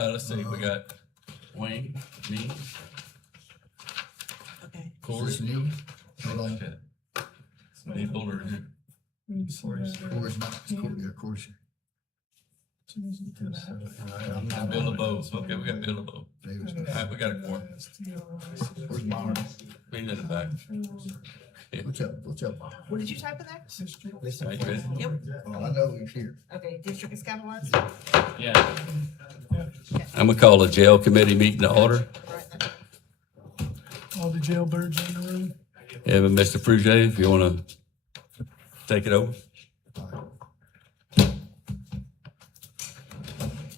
Let's see, we got Wayne, me, Okay. Corey. Is this new? Hold on. People are, Corey's not, it's Corey, yeah, Corey's. and Bill LeBeau. Okay, we got Bill LeBeau. Davis. All right, we got a quorum. Where's Myron? Meeting in the back. What's up, What did you type in there? Are you ready? Yep. Oh, I know he's here. Okay, district is capitalized? Yeah. I'm gonna call the jail committee meeting to order. Right. All the jailbirds in the room. And Mr. Frugier, if you wanna take it over.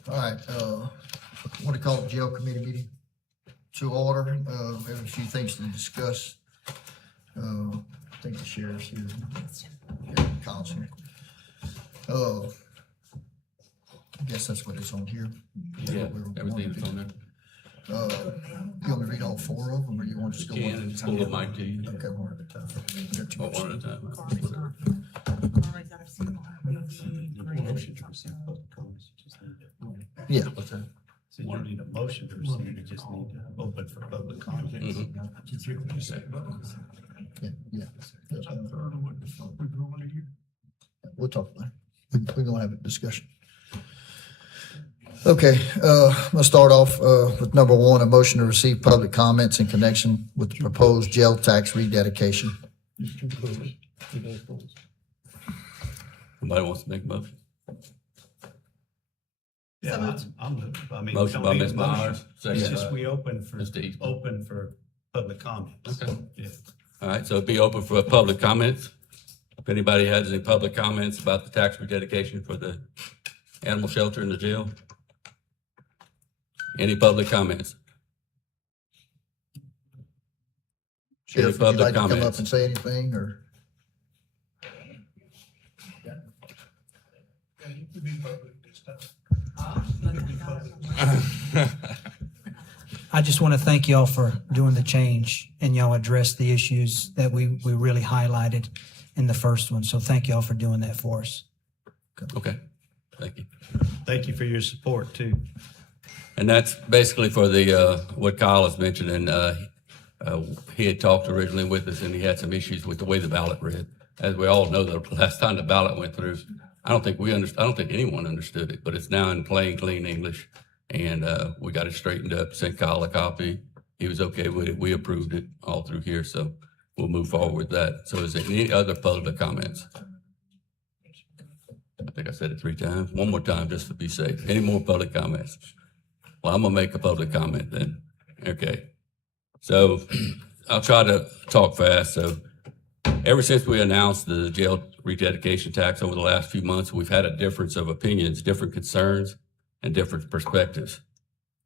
All right, I want to call the jail committee meeting to order. We have a few things to discuss. I think the sheriff's here. Council. I guess that's what it's on here. Yeah, everything's on there. You want me to read all four of them, or you want to just go one Can at a and time? pull the mic to you. Okay, one at a time. We got too Or much. one at a time. Alright, got it. Motion to receive public comments, you just need to, Yeah, What's that? so you don't need a motion to receive, you just need to open for public comments. Mhm. yeah. I don't know what the fuck we're going here. We'll talk about it. We're gonna have a discussion. Okay, I'm gonna start off, with number one, a motion to receive public comments in connection with the proposed jail tax rededication. Somebody wants to make a motion? Yeah, I mean. Motion don't by need a Ms. motion. Myers, It's second just by we open for, Mr. Eastman. open for public comments. Okay. Yeah. All right, so it'll be open for public comments. If anybody has any public comments about the tax rededication for the animal shelter in the jail? Any public comments? Sheriff, would you public like to come up comments? and say anything, or? Yeah, you could be public this time. I just want to thank y'all for doing the change and y'all addressed the issues that we really highlighted in the first one. So thank y'all for doing that for us. Okay, thank you. Thank you for your support too. And that's basically for the, what Kyle has mentioned, and he had talked originally with us, and he had some issues with the way the ballot read. As we all know, the last time the ballot went through, I don't think anyone understood it, but it's now in plain, clean English. And we got it straightened up, sent Kyle a copy. He was okay with it. We approved it all through here, so we'll move forward with that. So is there any other public comments? I think I said it 3 times. One more time, just to be safe. Any more public comments? Well, I'm gonna make a public comment then. Okay. So I'll try to talk fast. So ever since we announced the jail rededication tax over the last few months, we've had a difference of opinions, different concerns, and different perspectives.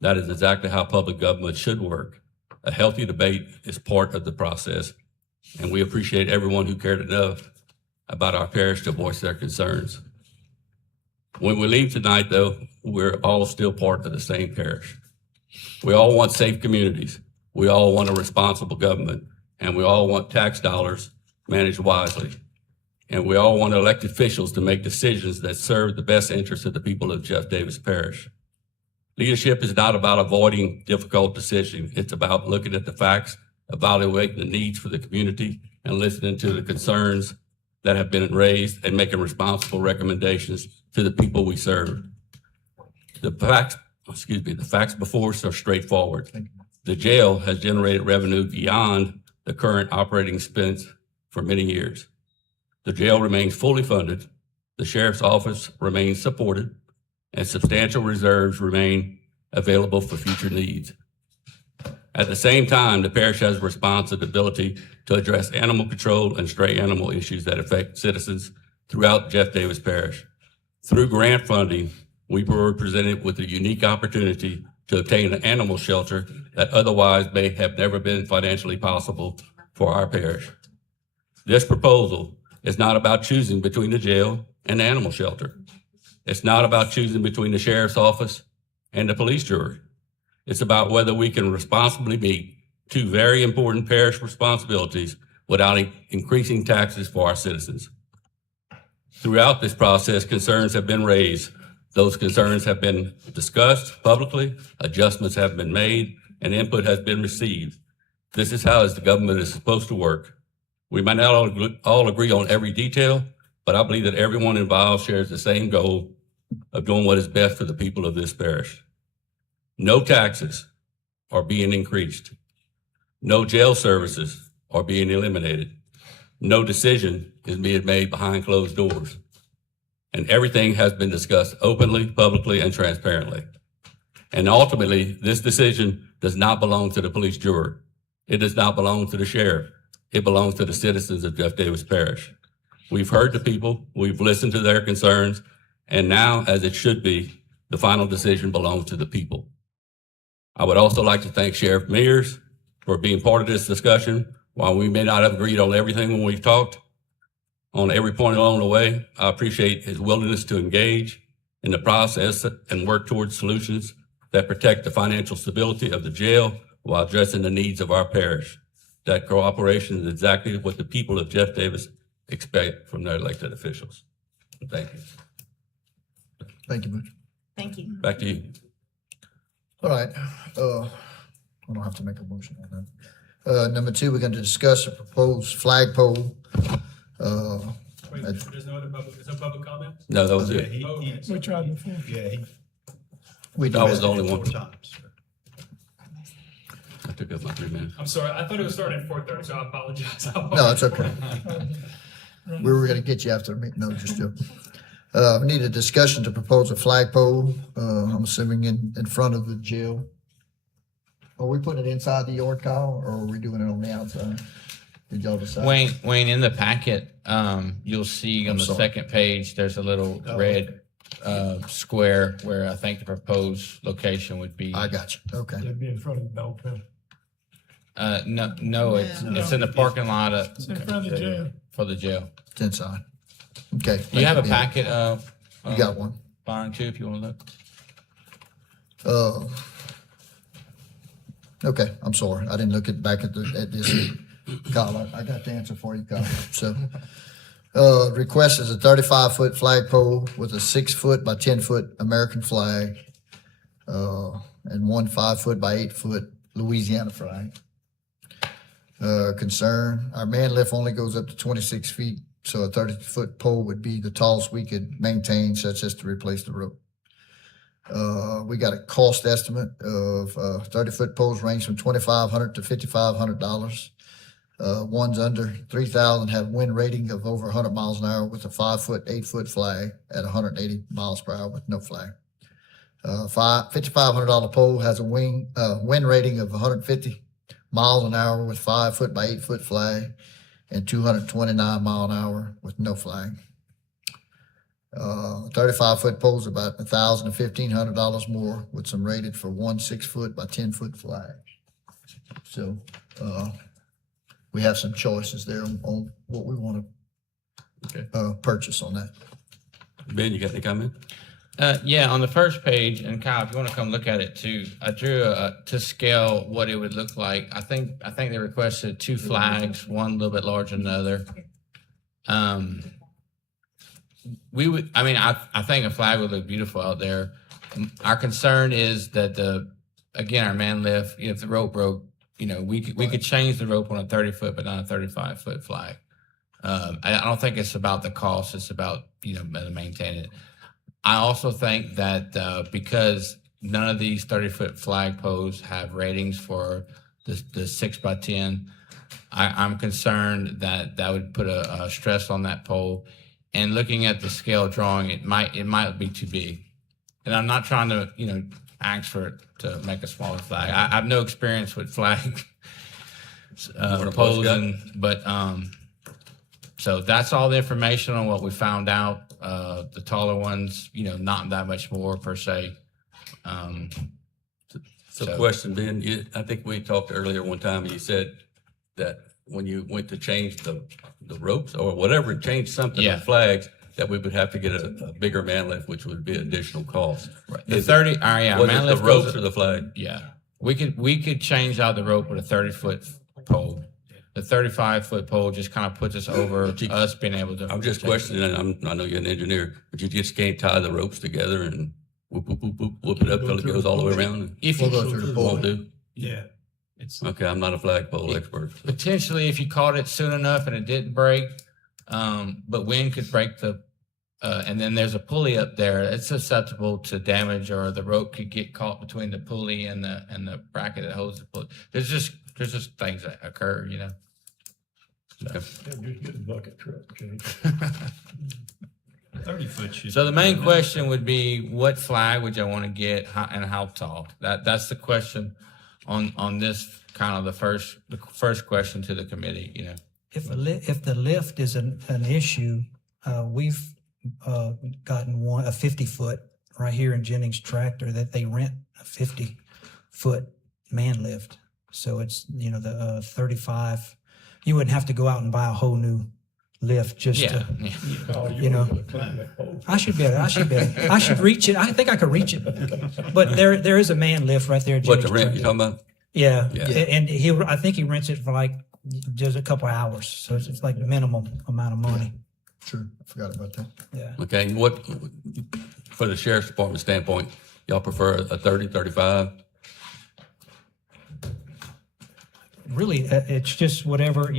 That is exactly how public government should work. A healthy debate is part of the process, and we appreciate everyone who cared enough about our parish to voice their concerns. When we leave tonight, though, we're all still part of the same parish. We all want safe communities. We all want a responsible government, and we all want tax dollars managed wisely. And we all want elected officials to make decisions that serve the best interests of the people of Jeff Davis Parish. Leadership is not about avoiding difficult decisions. It's about looking at the facts, evaluating the needs for the community, and listening to the concerns that have been raised and making responsible recommendations to the people we serve. The facts before us are straightforward. The jail has generated revenue beyond the current operating expense for many years. The jail remains fully funded, the sheriff's office remains supported, and substantial reserves remain available for future needs. At the same time, the parish has a responsibility to address animal control and stray animal issues that affect citizens throughout Jeff Davis Parish. Through grant funding, we were presented with a unique opportunity to obtain an animal shelter that otherwise may have never been financially possible for our parish. This proposal is not about choosing between the jail and the animal shelter. It's not about choosing between the sheriff's office and the police jury. It's about whether we can responsibly meet 2 very important parish responsibilities without increasing taxes for our citizens. Throughout this process, concerns have been raised Those concerns have been discussed publicly, adjustments have been made, and input has been received. This is how the government is supposed to work. We might not all agree on every detail, but I believe that everyone involved shares the same goal of doing what is best for the people of this parish. No taxes are being increased. No jail services are being eliminated. No decision is being made behind closed doors. And everything has been discussed openly, publicly, and transparently. And ultimately, this decision does not belong to the police juror. It does not belong to the sheriff. It belongs to the citizens of Jeff Davis Parish. We've heard the people, we've listened to their concerns, and now, as it should be, the final decision belongs to the people. I would also like to thank Sheriff Mears for being part of this discussion. While we may not have agreed on everything when we've talked, on every point along the way, I appreciate his willingness to engage in the process and work towards solutions that protect the financial stability of the jail while addressing the needs of our parish. That cooperation is exactly what the people of Jeff Davis expect from their elected officials. Thank you. Thank you, Butch. Thank you. Back to you. All right, I don't have to make a motion on that. Number two, we're going to discuss a proposed flagpole. Wait, there's no public comment? No, that was Yeah, it. We tried before. We I was do the only four one. times. I took up my 3 minutes. I'm sorry, I thought it was starting at 4:30, so I apologize. No, it's okay. We were going to get you after the meeting. No, just joking. We need a discussion to propose a flagpole, I'm assuming in front of the jail. Are we putting it inside the yard, Kyle, or are we doing it on the outside? Did y'all decide? Wayne, in the packet, you'll see on I'm the sorry. second page, there's a little red square where I think the proposed location would be. I got you. Okay. They'd be in front of the dog pen. No, it's in the parking lot It's in front of the jail. for the jail. It's inside. Okay. Do you have a Ben. packet, You got one. Byron, too, if you want to look? Okay, I'm sorry. I didn't look back at this. Kyle, I got the answer for you, Kyle. So, request is a 35-foot flagpole with a 6-foot by 10-foot American flag, and one 5-foot by 8-foot Louisiana flag. Concern, our man lift only goes up to 26 feet, so a 30-foot pole would be the tallest we could maintain, such as to replace the rope. We got a cost estimate of 30-foot poles range from $2,500 to $5,500. Ones under 3,000 have wind rating of over 100 miles an hour with a 5-foot, 8-foot flag at 180 miles per hour with no flag. $5,500 pole has a wind rating of 150 miles an hour with 5-foot by 8-foot flag and 229 mile an hour with no flag. 35-foot poles about $1,000 to $1,500 more with some rated for one 6-foot by 10-foot flag. So, we have some choices there on what we want to purchase on that. Ben, you got any comment? Yeah, on the first page, and Kyle, if you want to come look at it too, I drew to scale what it would look like. I think they requested 2 flags, one a little bit larger than the other. I think a flag would look beautiful out there. Our concern is that our man lift, if the rope broke, we could change the rope on a 30-foot, but not a 35-foot flag. I don't think it's about the cost. It's about, maintaining it. I also think that because none of these 30-foot flag poles have ratings for the 6 by 10, I'm concerned that would put a stress on that pole. And looking at the scale drawing, it might be too big. And I'm not trying to, ask for it to make a smaller flag. I have no experience with flag poles, so that's all the information on what we found out. The taller ones, not that much more per se. So question, Ben, I think we talked earlier one time, and you said that when you went to change the ropes or whatever, change something, Yeah. the flags, that we would have to get a bigger man lift, which would be additional cost. The Is 30, it- man Was it the lift ropes goes- or the flag? Yeah, we could change out the rope with a 30-foot pole. the 35-foot pole just kind of puts us over But you- us being able to. I'm just questioning, I know you're an engineer, but you just can't tie the ropes together and whoop, whoop, whoop, whoop, whoop it up till it goes all the way around? If We'll you, go through the Won't pole. do? Yeah. It's, Okay, I'm not a flagpole expert. potentially, if you caught it soon enough and it didn't break, but wind could break the, and then there's a pulley up there, it's susceptible to damage, or the rope could get caught between the pulley and the bracket that holds the pulley. There's just things that occur, you know. Yeah, just get a bucket truck, Jay. 30-foot should. So the main question would be, what flag would you want to get, and how tall? That's the question on this kind of the first question to the committee, you know. If the lift is an issue, we've gotten a 50-foot right here in Jennings Tractor that they rent a 50-foot man lift. So it's, the 35, you wouldn't have to go out and buy a whole new lift just Yeah, to, yeah. Oh, You know. over the climate pole. I should be able, I should reach it. I think I could reach it. But there is a man lift right there at What, Jennings the rent you Tractor. talking about? Yeah, Yeah. and I think he rents it for like just a couple hours, so it's like minimum amount of money. True, I forgot about that. Yeah, Okay, what, for the sheriff's department standpoint, y'all prefer a 30, 35? really, it's just whatever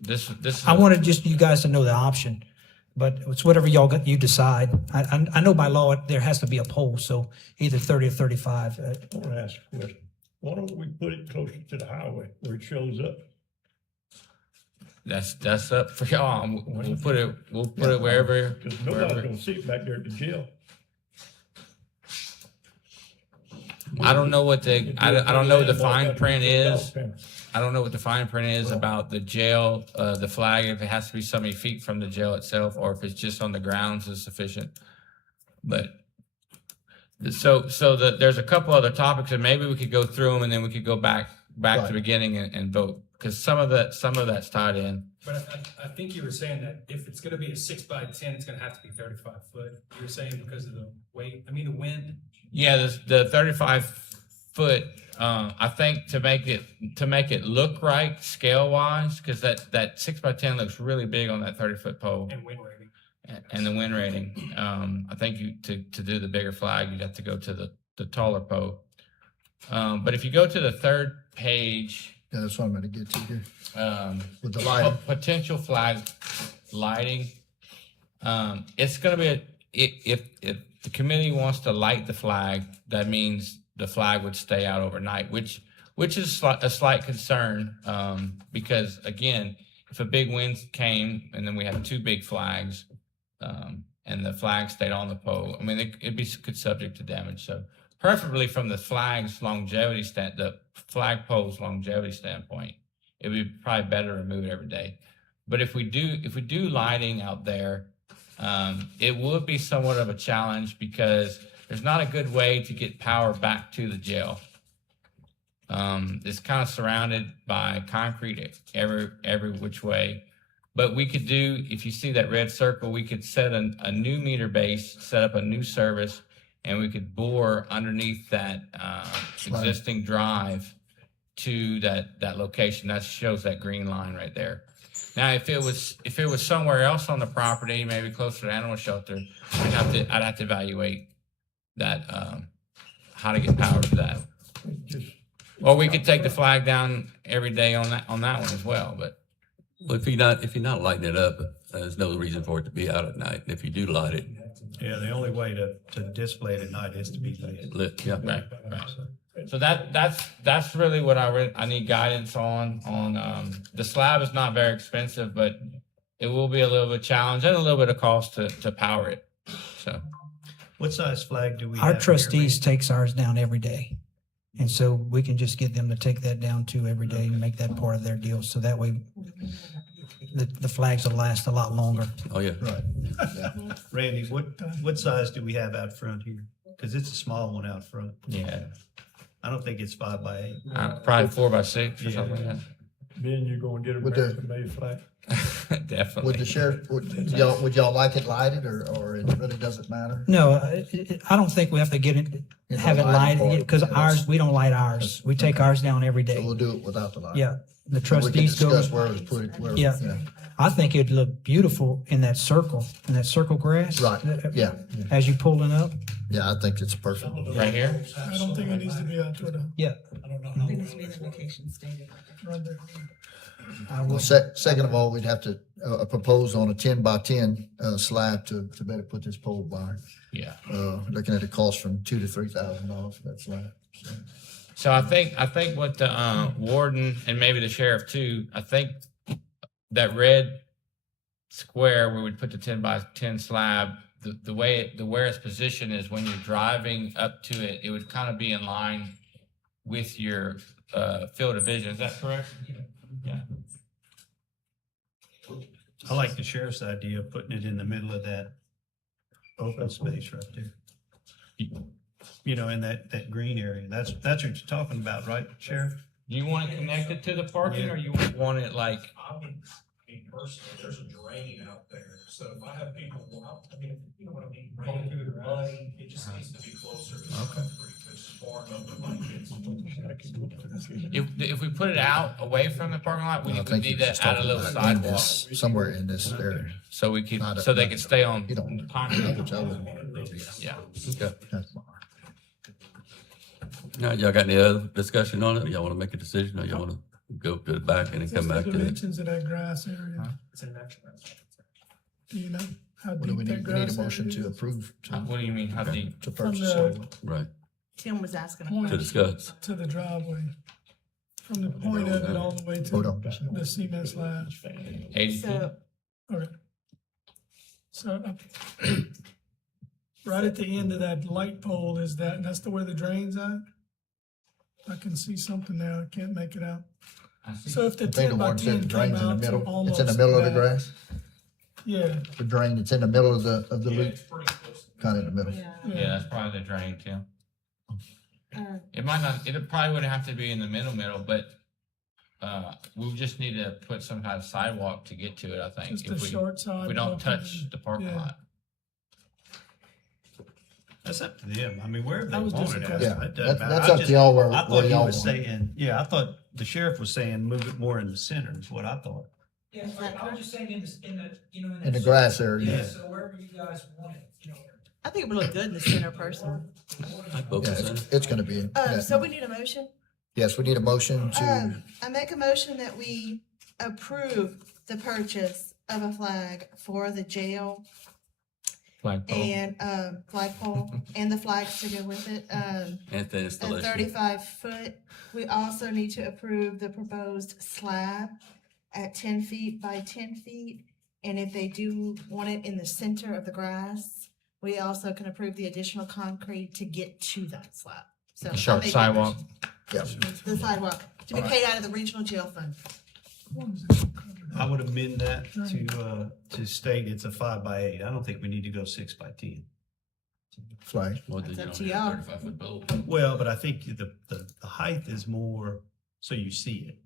This I wanted just you guys to know the option, but it's whatever you decide. I know by law there has to be a pole, so either 30 or 35. I want to ask a question. Why don't we put it closer to the highway where it shows up? that's up for y'all. We'll put it wherever. Because nobody's gonna see it back there at the jail. I don't know what the I don't know what the fine print is. Dog pen. I don't know what the fine print is about the jail, the flag, if it has to be so many feet from the jail itself, or if it's just on the grounds is sufficient. But there's a couple other topics, and maybe we could go through them, and then we could go back to Right. the beginning and vote, because some of that's tied in. But I think you were saying that if it's gonna be a 6x10, it's gonna have to be 35 foot. You were saying because of the weight, the wind. Yeah, the 35-foot. I think to make it look right scale wise, because that 6x10 looks really big on that 30-foot pole. And wind rating. And the wind rating. I think to do the bigger flag, you'd have to go to the taller pole. But if you go to the third page, Yeah, that's what I'm gonna get to here, with the po- lighting. potential flag lighting. It's gonna be if the committee wants to light the flag, that means the flag would stay out overnight, which is a slight concern, because again, if a big wind came and then we had two big flags, and the flag stayed on the pole, I mean, it'd be subject to damage. So preferably from the flagpole's longevity standpoint, it would be probably better to remove it every day. But if we do lighting out there, it would be somewhat of a challenge, because there's not a good way to get power back to the jail. It's kind of surrounded by concrete every which way. But we could do, if you see that red circle, we could set a new meter base, set up a new service, and we could bore underneath that existing drive to that location. That shows that green line right there. Now, if it was somewhere else on the property, maybe closer to animal shelter, I'd have to evaluate that, how to get power to that. Just, Or we could take the flag down every day on that one as well, but. Well, if you're not lighting it up, there's no reason for it to be out at night. And if you do light it, Yeah, the only way to display it at night is to be lit. yeah. Right. So that's really what I need guidance on. The slab is not very expensive, but it will be a little bit of challenge and a little bit of cost to power it. So What size flag do we have? our here, trustees takes ours down every day, and so we can just get them to take that down too every day and make that part of their deal. So that way, the flags will last a lot longer. Oh, yeah. Right. Randy, what size do we have out front here? Because it's a small one out front. yeah, I don't think it's 5x8. probably 4x6 or something like that. then you're gonna get a With the- American made flag. Definitely. Would the sheriff, would y'all like it lighted or it really doesn't matter? No, I don't think we have to get it, You know, have it lighting lighted, part, because yeah, that's- ours, we don't light ours. We take Okay. ours down every So we'll day. do it without the light. Yeah, the We can trustees go. discuss where to put it, where, Yeah. I think it'd look beautiful in that circle grass. Right, yeah, As you pulling up. yeah, I think it's perfect. Right here? I don't think it needs to be out there though. Yeah. It needs to be in the location stated. Right there. I Well, will. second of all, we'd have to, propose on a 10 by 10 slab to better put this pole by. Yeah. Looking at the cost from $2,000 to $3,000 for that slab. So, So I think what the warden and maybe the sheriff too, I think that red square where we put the 10 by 10 slab, where it's positioned is when you're driving up to it, it would kind of be in line with your field of vision. Is that correct? Yeah. I like the sheriff's idea of putting it in the middle of that open space right there. You know, in that green area. That's what you're talking about, right, Sheriff? Do you want it connected to the parking Yeah. or you want it like? I mean, personally, there's a drain out there, so if I have people, I mean, you know what I mean, running through the muddy, it just needs to be closer to concrete, as far enough that my kids. If we put it out away from the parking lot, we I would think need you're just to add a talking little about in sidewalk. this, somewhere in this area. So we could, Not a- so they could stay on You don't- concrete. Which I wouldn't. Yeah. Okay. That's fine. All right, y'all got any other discussion on it? Y'all want to make a decision or y'all want to go to the back and then come What's the back to it? dimensions of that grass area? It's an action. Do you know how What do we deep that need? We need a grass motion area to is? approve What do you mean, how deep? to purchase. the- it. Right, Tim was asking a Point. to question. discuss. To the driveway, from the point of it all the way Hold to on. the cement slab. 80 feet? So, Okay. So, right at the end of that light pole is that's the where the drain's at? I can see something there, I can't make it out. I see. So if the I think 10 the by one 10 said came drains in the out to middle. It's almost in the middle of the that- grass. Yeah, The drain, it's in the middle of the Yeah, loop, it's pretty close. kind of in the middle. yeah. Yeah, that's probably the drain, Tim. Uh, It might not, it probably wouldn't have to be in the middle, but, we just need to put some kind of sidewalk to get to it, I think. just the If we, short side. we don't walking touch in. the parking Yeah. lot. That's up to them. I mean, wherever they That was want just it a at. Yeah, it doesn't matter. that's I up to just- y'all where I thought where he y'all was want. saying, yeah, I thought the sheriff was saying move it more in the center is what I thought. Yeah, I was just saying in the, you know, In the grass Yeah, area. so wherever you guys want it, you know. I think it would look good in the center person. I vote Yeah, for that. it's gonna be. in that- So we need a motion? Yes, we need a motion to, I make a motion that we approve the purchase of a flag for the jail Flagpole. and, flagpole and the flags to go with it. And the A installation. 35 foot. We also need to approve the proposed slab at 10 feet by 10 feet. And if they do want it in the center of the grass, we also can approve the additional concrete to get to that slab. So I Sharp make that sidewalk. yeah, motion. The sidewalk, to be paid out of the regional jail fund. I would amend that to state it's a 5 by 8. I don't think we need to go 6 by 10. flag. Well, then That's you up don't to have a 35-foot pole. Well, but I think the height is more so you see it.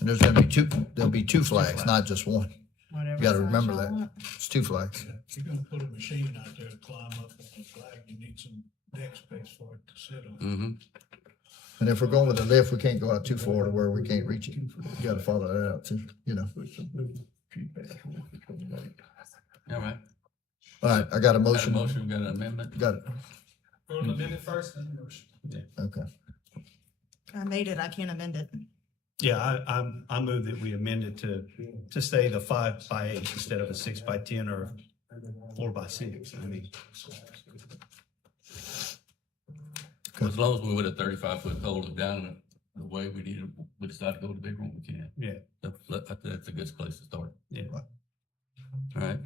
And there'll be two flags, not just one. Whatever You gotta size remember y'all that. want. It's two flags. If you're gonna put a machine out there to climb up on the flag, you need some deck space for it to sit on. Mm-hmm. And if we're going with a lift, we can't go out too far to where we can't reach it. You gotta follow that out too, you know. All right. All right, I got a Got a motion. motion, got an amendment? Got it. Go to the amendment first, then the motion. Okay. I made it, I can't amend it. Yeah, I move that we amend it to stay the 5 by 8 instead of a 6 by 10 or 4 by 6. I mean, As long as we're with a 35-foot pole down the way we need, we decide to go with the big one, we can. yeah, That's a good place to start. yeah. All right.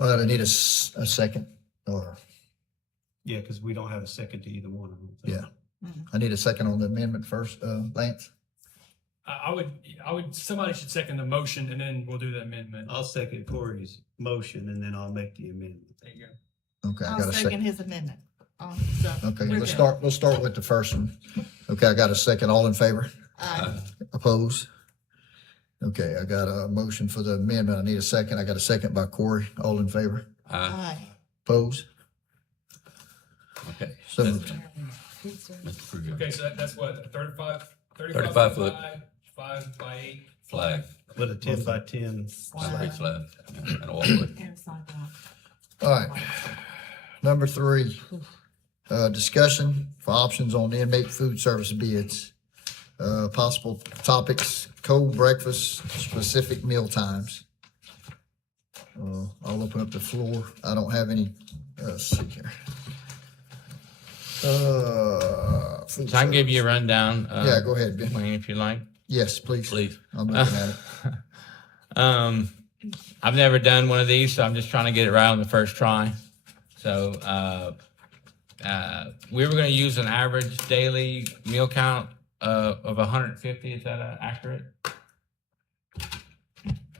All right, I need a second, or, Yeah, because we don't have a second to either one of them. so. yeah. I need a second on the amendment first, Lance. I would, somebody should second the motion and then we'll do the amendment. I'll second Corey's motion and then I'll make the amendment. There you go. Okay, I I'll got a second second. his amendment. So Okay, we're let's good. start with the first one. Okay, I got a second. All in favor? Aye. Opposed? Okay, I got a motion for the amendment. I need a second. I got a second by Corey. All in favor? Aye. Opposed? Okay. So That's- moved. Mr. Pruitt. Okay, so that's what, 35 35 foot. 5 by 8 Flag, With a 10 by 10. concrete slab, and a walkway. All right. Number 3, discussion for options on inmate food service bids. Possible topics, cold breakfast, specific meal times. I'll open up the floor. I don't have any, let's see here. Food So I can give service. you a rundown. Yeah, go ahead, Ben. Wayne, if you like. Yes, please. Please. I'm looking at it. I've never done one of these, so I'm just trying to get it right on the first try. So, we were gonna use an average daily meal count, of 150. Is that accurate?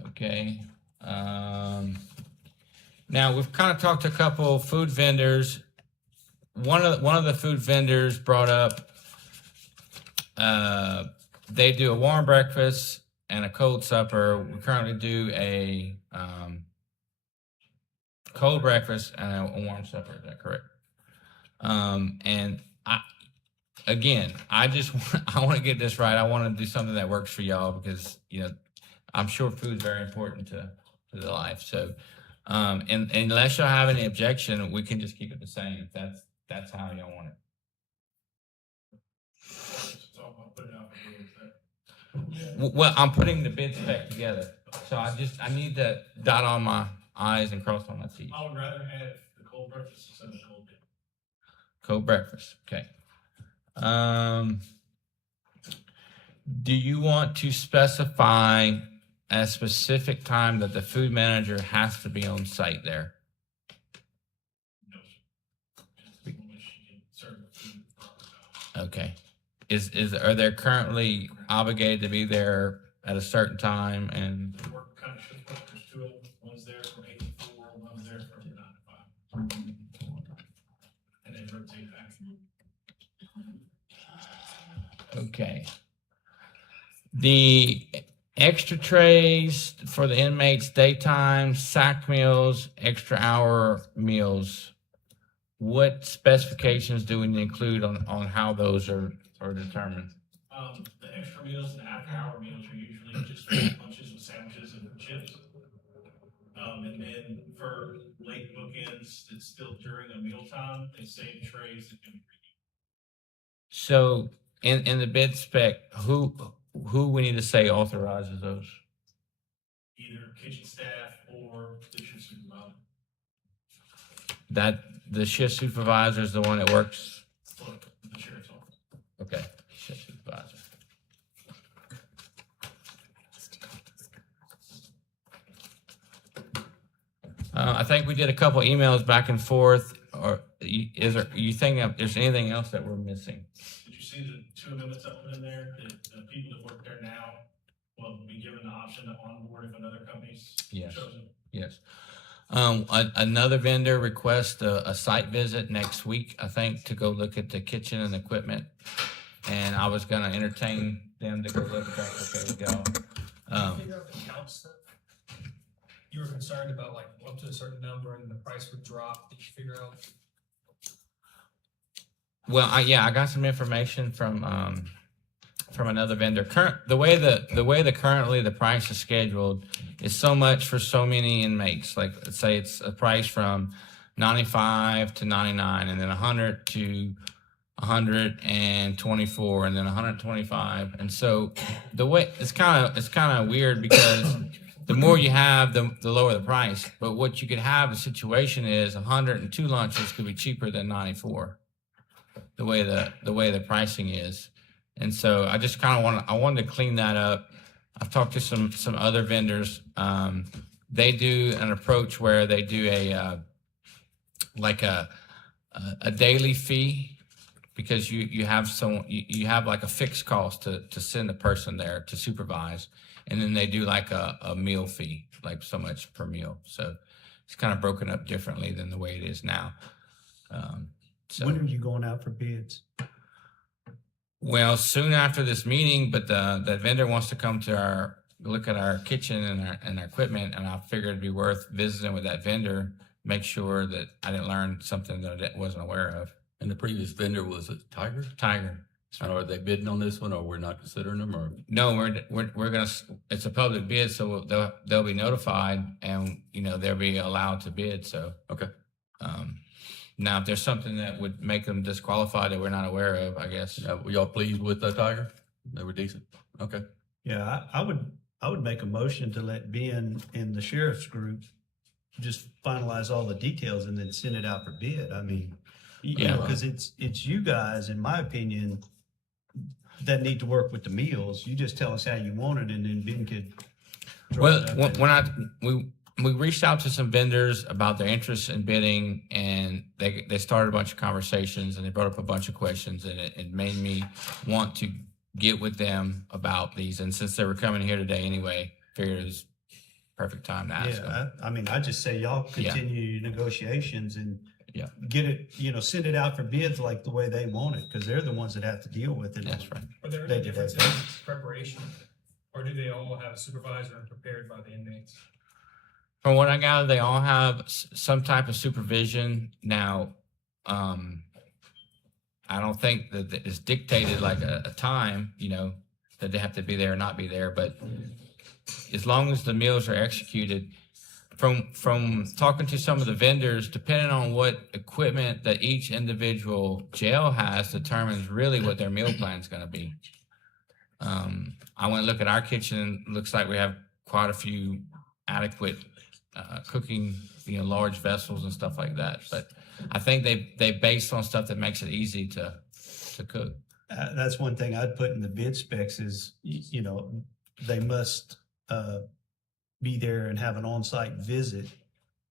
Okay. Now we've kind of talked to a couple food vendors. One of the food vendors brought up, they do a warm breakfast and a cold supper. We currently do a cold breakfast and a warm supper. Is that correct? And I just I want to get this right. I want to do something that works for y'all because I'm sure food is very important to the life. So, and unless y'all have any objection, we can just keep it the same. If that's how y'all want it. Well, I'm putting the bid spec together, so I need to dot on my I's and cross on my T's. I would rather have the cold breakfast instead of the cold dinner. Cold breakfast, okay. Do you want to specify a specific time that the food manager has to be on site there? No, just as long as she can serve the food. Okay. Are they currently obligated to be there at a certain time and? Work kind of shift, work. There's 2 of them. One's there from 8 to 4, one's there from 9 to 5. And then rotate back. Okay. The extra trays for the inmates, daytime, sack meals, extra hour meals, what specifications do we include on how those are determined? The extra meals and after hour meals are usually just lunches with sandwiches and chips. And then for late bookends, it's still during a mealtime, they save trays that can be reused. So in the bid spec, who we need to say authorizes those? Either kitchen staff or the shift supervisor. That the shift supervisor is the one that works. Look, the sheriff's office. Okay, shift supervisor. I think we did a couple emails back and forth. Or you think there's anything else that we're missing? Did you see the 2 amendments I put in there? That the people that work there now will be given the option to onboard if another company's Yes. chosen? Yes. Another vendor requests a site visit next week, I think, to go look at the kitchen and equipment. And I was gonna entertain them to go look at that. Okay, we go. Figure out the count stuff. You were concerned about like up to a certain number and the price would drop. Did you figure out? Well, I got some information from another vendor. The way currently the price is scheduled is so much for so many inmates. Like, let's say it's a price from 95 to 99, and then 100 to 124, and then 125. And so the way it's kind of weird because the more you have, the lower the price. But what you could have a situation is 102 lunches could be cheaper than 94. The way the pricing is. And so I just kind of wanted to clean that up. I've talked to some other vendors. They do an approach where they do a daily fee, because you have like a fixed cost to send a person there to supervise, and then they do like a meal fee, like so much per meal. So it's kind of broken up differently than the way it is now. So. When are you going out for bids? Well, soon after this meeting, but the vendor wants to come to look at our kitchen and our equipment, and I figured it'd be worth visiting with that vendor, make sure that I didn't learn something that I wasn't aware of. And the previous vendor was it Tiger? Tiger. And are they bidding on this one, or we're not considering them, or? No, we're gonna, it's a public bid, so they'll be notified, and, you know, they'll be allowed to bid, so. Okay. Now, if there's something that would make them disqualified that we're not aware of, I guess. Were y'all pleased with Tiger? They were decent? Okay. Yeah, I would make a motion to let Ben and the sheriff's group just finalize all the details and then send it out for bid. I mean, you know, Yeah. because it's you guys, in my opinion, that need to work with the meals. You just tell us how you want it, and then Ben could. throw Well, it out there. we reached out to some vendors about their interest in bidding, and they started a bunch of conversations, and they brought up a bunch of questions, and it made me want to get with them about these. And since they were coming here today anyway, figured it was perfect time to ask them. Yeah, I mean, I just say y'all Yeah. continue your negotiations and Yeah. get it, you know, send it out for bids like the way they want it, because they're the ones that have to deal with it. That's right. Are there They any did that. differences in preparation? Or do they all have a supervisor and prepared by the inmates? From what I gather, they all have some type of supervision. Now, I don't think that it's dictated like a time, you know, that they have to be there or not be there. But as long as the meals are executed, from talking to some of the vendors, depending on what equipment that each individual jail has, determines really what their meal plan is going to be. I went and looked at our kitchen. Looks like we have quite a few adequate cooking, you know, large vessels and stuff like that. But I think they based on stuff that makes it easy to cook. That's one thing I'd put in the bid specs is, you know, they must be there and have an on-site visit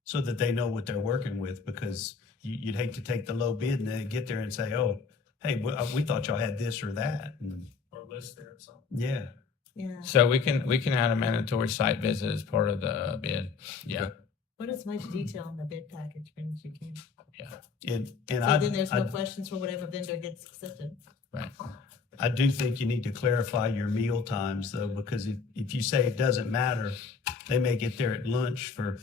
so that they know what they're working with, because you'd hate to take the low bid and then get there and say, oh, hey, we thought y'all had this or that. And Or list there or something? yeah. Yeah. So we can add a mandatory site visit as part of the bid. Yeah. Put as much detail in the bid package as you can. And So then there's no questions for whatever vendor gets accepted. Right. I do think you need to clarify your meal times though, because if you say it doesn't matter, they may get there at lunch for,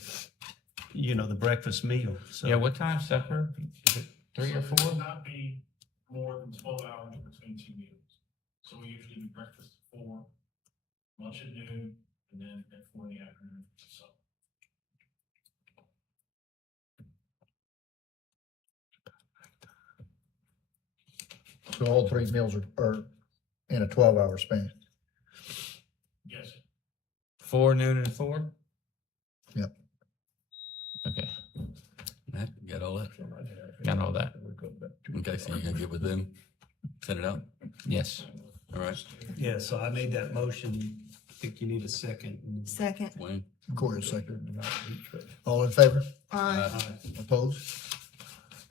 you know, the breakfast meal. So Yeah. What time supper? Is it 3 or It should 4? not be more than 12 hours between two meals. So we usually do breakfast at 4, lunch at noon, and then at 4 in the afternoon for supper. So all three meals are in a 12-hour span. Yes. 4, noon, and 4? Yep. Okay. Matt, you got all that? Got all that. Okay, so you can get with them, send it out? Yes. All right, yeah, so I made that motion. I think you need a second. Second. Wayne? Corey, second. All in favor? Aye. Opposed?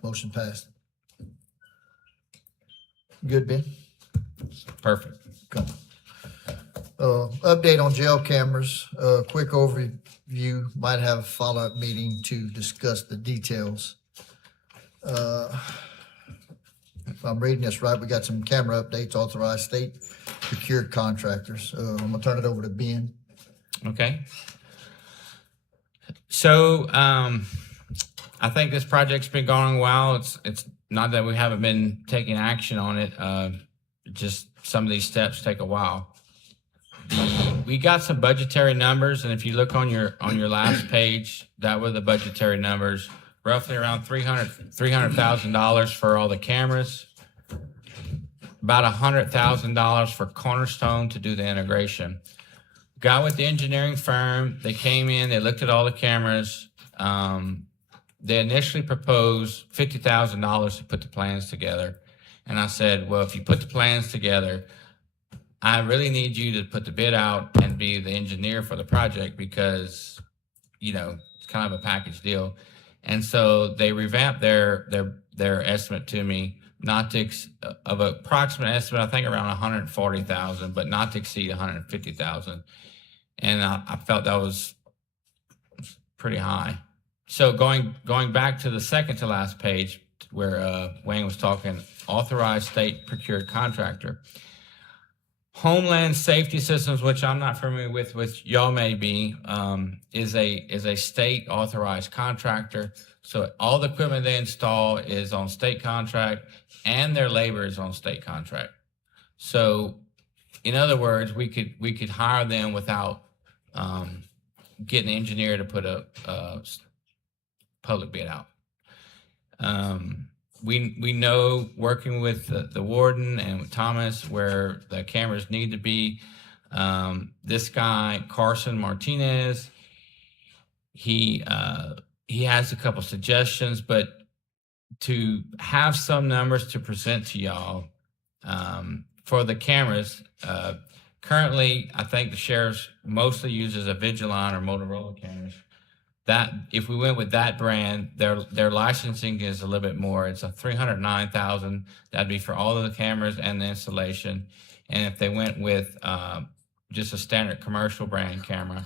Motion passed. Good, Ben? Perfect. Okay. Update on jail cameras, quick overview, might have a follow-up meeting to discuss the details. If I'm reading this right, we got some camera updates, authorized state procured contractors. I'm gonna turn it over to Ben. Okay. So, I think this project's been going well. It's not that we haven't been taking action on it. Just some of these steps take a while. We got some budgetary numbers, and if you look on your last page, that were the budgetary numbers. Roughly around $300,000 for all the cameras. About $100,000 for Cornerstone to do the integration. Got with the engineering firm. They came in, they looked at all the cameras. They initially proposed $50,000 to put the plans together. And I said, well, if you put the plans together, I really need you to put the bid out and be the engineer for the project because, you know, it's kind of a package deal. And so they revamped their estimate to me, not to of an approximate estimate, I think around 140,000, but not to exceed 150,000. And I felt that was pretty high. So going back to the second to last page where Wayne was talking, authorized state procured contractor. Homeland Safety Systems, which I'm not familiar with, which y'all may be, is a state authorized contractor. So all the equipment they install is on state contract, and their labor is on state contract. So, in other words, we could hire them without getting an engineer to put a public bid out. We know, working with the warden and with Thomas, where the cameras need to be. This guy, Carson Martinez, he has a couple suggestions, but to have some numbers to present to y'all for the cameras. Currently, I think the sheriff's mostly uses a Vigilon or Motorola cameras. That, if we went with that brand, their licensing is a little bit more. It's a $309,000. That'd be for all of the cameras and the installation. And if they went with just a standard commercial brand camera,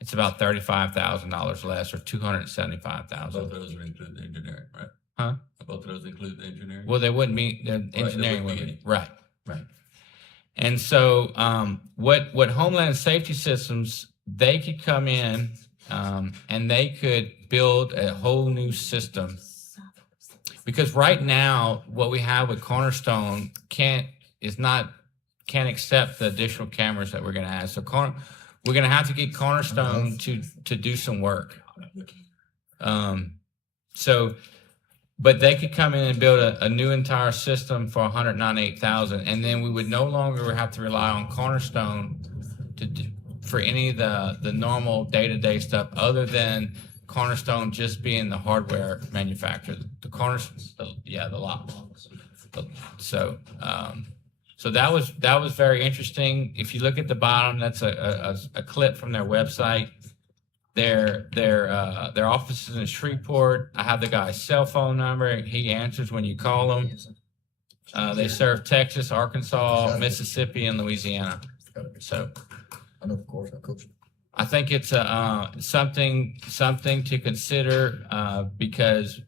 it's about $35,000 less, or $275,000. Both of those would include the engineering, right? Huh? Both of those include the engineering? Well, they wouldn't be, the there engineering wouldn't would be be, right. And so, what Homeland Safety Systems, they could come in, and they could build a whole new system. Because right now, what we have with Cornerstone can't accept the additional cameras that we're gonna add. So we're gonna have to get Cornerstone to do some work. But they could come in and build a new entire system for $198,000, and then we would no longer have to rely on Cornerstone for any of the normal day-to-day stuff, other than Cornerstone just being the hardware manufacturer. The lock. So that was very interesting. If you look at the bottom, that's a clip from their website. Their office is in Shreveport. I have the guy's cell phone number. He answers when you call him. They serve Texas, Arkansas, Mississippi, and Louisiana. So I know, of course, I coach. I think it's something to consider, because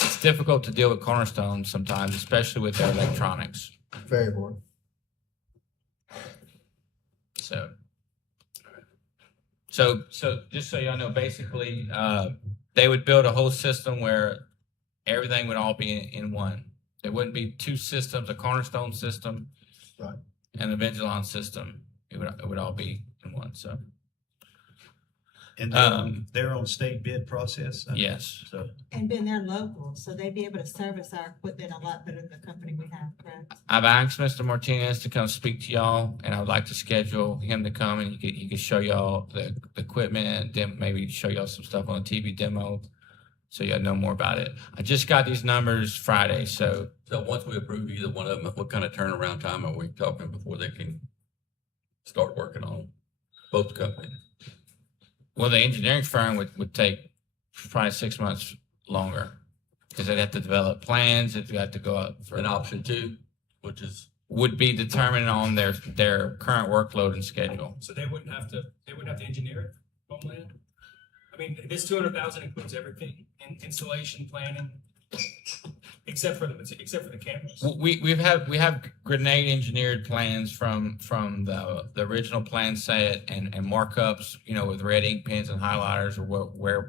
it's difficult to deal with Cornerstone sometimes, especially with their electronics. Very important. So just so y'all know, basically, they would build a whole system where everything would all be in one. There wouldn't be two systems, a Cornerstone system, Right. and a Vigilon system. It would all be in one. So And they're on state bid process? yes. So, And Ben, they're local, so they'd be able to service our equipment a lot better than the company we have, correct? I've asked Mr. Martinez to come speak to y'all, and I would like to schedule him to come, and he could show y'all the equipment, and maybe show y'all some stuff on a TV demo, so y'all know more about it. I just got these numbers Friday, so So once we approve either one of them, what kind of turnaround time are we talking before they can start working on both companies? well, the engineering firm would take probably 6 months longer, because they'd have to develop plans. They'd have to go out for An option two, which is, would be determined on their current workload and schedule. So they wouldn't have to engineer it, Homeland? I mean, this 200,000 includes everything, installation, planning, except for the cameras. We have grenade engineered plans from the original plan set and markups, with red ink pens and highlighters, or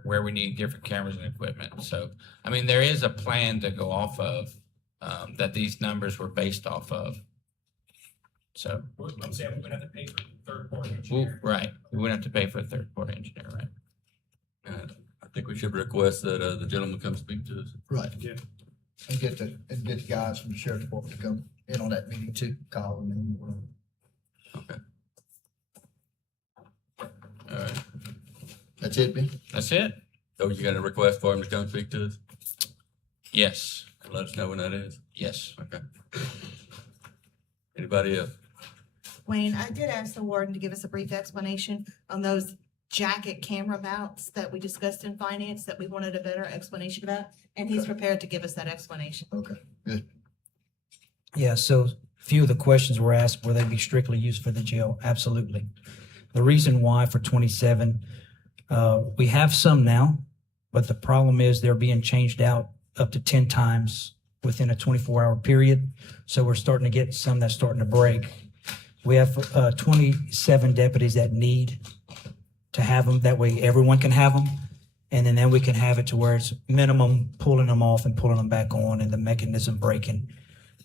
where we need different cameras and equipment. So, I mean, there is a plan to go off of, that these numbers were based off of. So, I'm saying we would have to pay for third-party well, engineer. right, we wouldn't have to pay for a third-party engineer, right? I think we should request that the gentleman come speak to us. Right. Yeah. And get the guys from the sheriff's department to come in on that meeting too, call them and. Okay. All right. That's it, Ben? That's it? So you got a request for him to come speak to us? Yes, Let us know when that is. yes. Okay. Anybody else? Wayne, I did ask the warden to give us a brief explanation on those jacket camera mounts that we discussed in finance, that we wanted a better explanation about, and he's prepared to give us that explanation. Okay, good. Yeah, so a few of the questions were asked, will they be strictly used for the jail? Absolutely. The reason why for 27, we have some now, but the problem is they're being changed out up to 10 times within a 24-hour period. So we're starting to get some that's starting to break. We have 27 deputies that need to have them. That way everyone can have them. And then we can have it to where it's minimum pulling them off and pulling them back on and the mechanism breaking.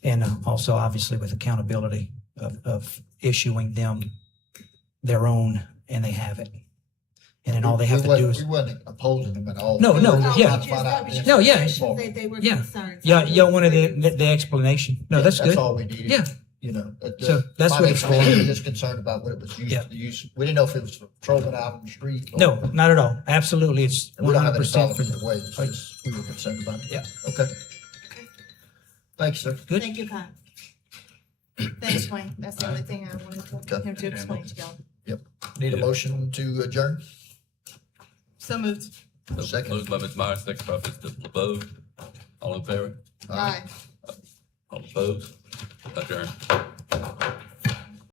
And also obviously with accountability of issuing them their own and they have it. And then all they have to do is, We wasn't opposing them at all. No, We no, were just yeah. trying to find out the No, yeah. information. They were Yeah. concerned. yeah, y'all wanted the explanation. No, that's That's good. all we needed. Yeah. You know. So that's what it's for. We were just concerned about what it was used Yeah. to use. We didn't know if it was for patrolling out on the street. or- No, not at all. Absolutely. It's And we don't have any 100% problem for either way. It's just, we were concerned about it. Yeah. Okay. Thank you, sir. Good. Thank you, Pat. Thanks, Wayne. That's the only thing I wanted Okay. him to explain to y'all. Need a motion to adjourn? So moved. So Second. moved by Ms. Myers, second by Mr. LeBeau. All in favor? Aye. All opposed? Adjourn.